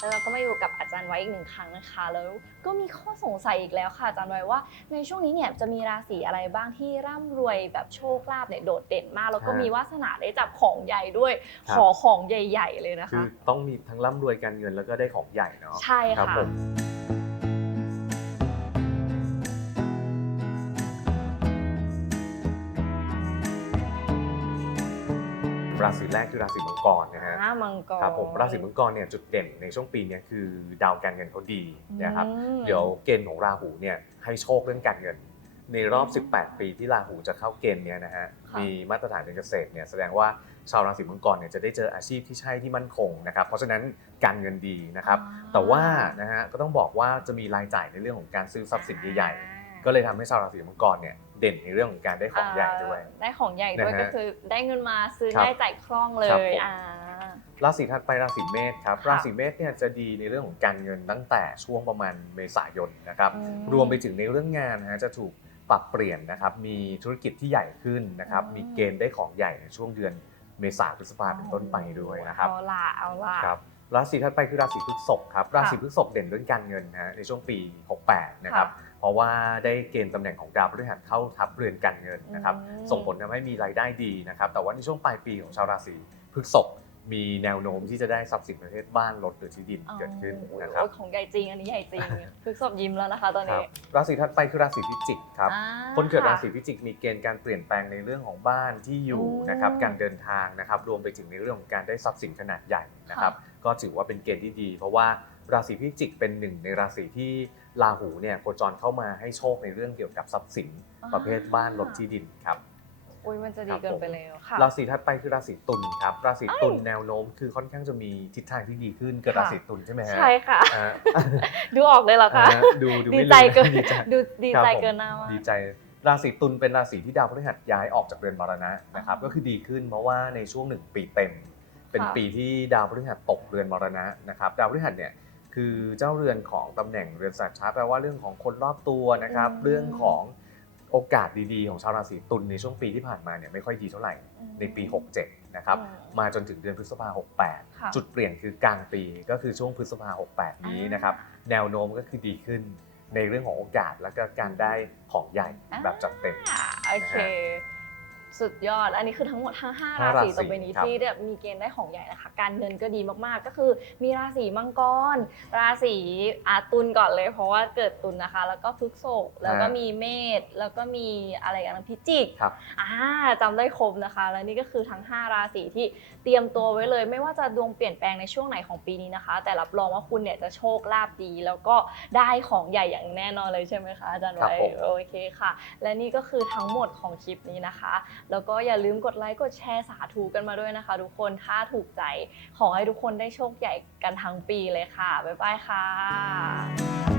แล้วเราก็มาอยู่กับอาจารย์ไว้อีกหนึ่งครั้งนะคะ แล้วก็มีข้อสงสัยอีกแล้วค่ะอาจารย์ไว้ว่าในช่วงนี้เนี่ยจะมีราศีอะไรบ้างที่ร่ำรวยแบบโชคลาภเนี่ยโดดเด่นมาก แล้วก็ฮะมีวาสนาได้จับของใหญ่ด้วยครับขอของใหญ่ ๆ เลยนะคือคะต้องมีทั้งร่ำรวยการเงินแล้วก็ได้ของใหญ่เนาะใช่ครับค่ะ ผม ราศีแรกคือราศีมังกรนะฮะอ่ามังกร ครับผมราศีมังกรเนี่ยจุดเด่นในช่วงปีเนี้ยคือดาวการเงินเขาดีนะครับอืม เดี๋ยวเกณฑ์ของราหูเนี่ยให้โชคเรื่องการเงิน ในรอบ 18 ปีที่ราหูจะเข้าเกณฑ์เนี้ยนะฮะค่ะ มีมาตรฐานการเกษตรเนี่ยแสดงว่าชาวราศีมังกรเนี่ยจะได้เจออาชีพที่ใช่ที่มั่นคงนะครับเพราะฉะนั้นการเงินดีนะครับอ่าแต่ว่านะฮะก็ต้องบอกว่าจะมีรายจ่ายในเรื่องของการซื้อทรัพย์สินใหญ่ๆ ก็เลยทำให้ชาวราศีมังกรเนี่ย เด่นในเรื่องของการได้ของใหญ่ด้วยอ่าได้ของใหญ่ด้วยนะฮะก็คือได้เงินมาซื้อครับได้จ่ายคล่องเลครับยผมอ่าราศีถัดไปราศีเมษครับค่ะราศีเมษเนี่ยจะดีในเรื่องของการเงินตั้งแต่ช่วงประมาณเมษายนนะครับอืมรวมไปถึงในเรื่องงานนะฮะจะถูกปรับเปลี่ยนนะครับมีธุรกิจที่ใหญ่ขึ้นนะครับอืมมีเกณฑ์ได้ของใหญ่ในช่วงเดือนเมษาพฤษภาเป็นต้นไปด้วยนะครับเอาล่ะเอาล่ะครับราศีถัดไปคือราศีพฤษภครับราศีพฤษภเด่นเรื่องการเงินนะฮะในช่วงปี 68 นะครับ เพราะว่าได้เกณฑ์ตำแหน่งของดาวพฤหัสเข้าทับเรือนการเงินนะครับอืมส่งผลทำให้มีรายได้ดีนะครับ แต่ว่าในช่วงปลายปีของชาวราศีพฤษภมีแนวโน้มที่จะได้ทรัพย์สินประเภทบ้านรถหรือที่ดินเกิดขึ้นนะครับโอ้ยของใหญ่จริงอันนี้ใหญ่จริงพฤกษบยิ้มแล้วนะคะตอนครันี้บราศีถัดไปคือราศีพิจิกครับอ่าคนเกิดราะศีพิจิกมีเกณฑ์การเปลี่ยนแปลงในเรื่องของบ้านที่อยู่อืมนะครับการเดินทางนะครับรวมไปถึงในเรื่องของการได้ทรัพย์สินขนาดใหญ่นะครับก็ถือว่าเป็นเกณฑ์ที่ดี เพราะว่าราศีพิจิกเป็นหนึ่งในราศีที่ ราหูเนี่ยโคจรเข้ามาให้โชคในเรื่องเกี่ยวกับทรัพย์สินประเภทบ้านรถที่ดินครับอุ้ยมันจะดีเกินไปแล้วค่ะราศีถัดไปคือราศีตุลครับ ราศีตุลแนวโน้มคือค่อนข้างจะมีทิศทางที่ดีขึ้นเกิดค่ะราศีตุลใช่ไหมฮะใช่ค่ะอ่าดูออกเลยเหรอคะอ่าดูดูดีไม่ใจลืมเกินดีใจดูดีครับใจผมเกินหน้ามากดีใจราศีตุลเป็นราศีที่ดาวพฤหัสย้ายออกจากเรือนมรณะนะครับอ๋อก็คือดีขึ้นเพราะว่าในช่วงหนึ่งปีเต็ม เป็นค่ะปีที่ดาวพฤหัสตกเรือนมรณะนะครับดาวพฤหัสเนี่ย คือเจ้าเรือนของตำแหน่งเรือนสัตว์ช้าแปลว่าเรื่องของคนรอบตัวนะครับอืมเรื่องของโอกาสดีๆ ของชาวราศีตุลในช่วงปีที่ผ่านมาเนี่ยไม่ค่อยดีเท่าไหร่ในปี 67 นะครับอืมมาจนถึงเดือนพฤษภาค่ะ68 จุดเปลี่ยนคือกลางปีก็คือช่วงพฤษภา 68 นี้นะครับ แนวโน้มก็คือดีขึ้นในเรื่องของโอกาสและก็การได้ของใหญ่แบบจัดเต็มอ่าโอเค สุดยอด อันนี้คือทั้งหมดทั้ง5ห้าราราศีศีต่อไปนี้ครับที่แบบมีเกณฑ์ได้ของใหญ่นะคะ การเงินก็ดีมากๆ ก็คือมีราศีมังกร ราศีอาตุลก่อนเลย เพราะว่าเกิดตุลนะคะ แล้วก็พฤษภแล้วก็มีเมษแล้วก็มีอะไรกันนะพิจิกครับอ่าจำได้ครบนะคะ และนี่ก็คือทั้ง 5 ราศีที่เตรียมตัวไว้เลย ไม่ว่าจะดวงเปลี่ยนแปลงในช่วงไหนของปีนี้นะคะ แต่รับรองว่าคุณเนี่ยจะโชคลาภดี แล้วก็ได้ของใหญ่อย่างแน่นอนเลยใช่ไหมคะอาจารย์ครับไว้ผมโอเคค่ะ และนี่ก็คือทั้งหมดของคลิปนี้นะคะแล้วก็อย่าลืมกดไลค์กดแชร์สาธุกันมาด้วยนะคะ ทุกคนถ้าถูกใจขอให้ทุกคนได้โชคใหญ่กันทั้งปีเลยค่ะบ๊ายบายค่ะ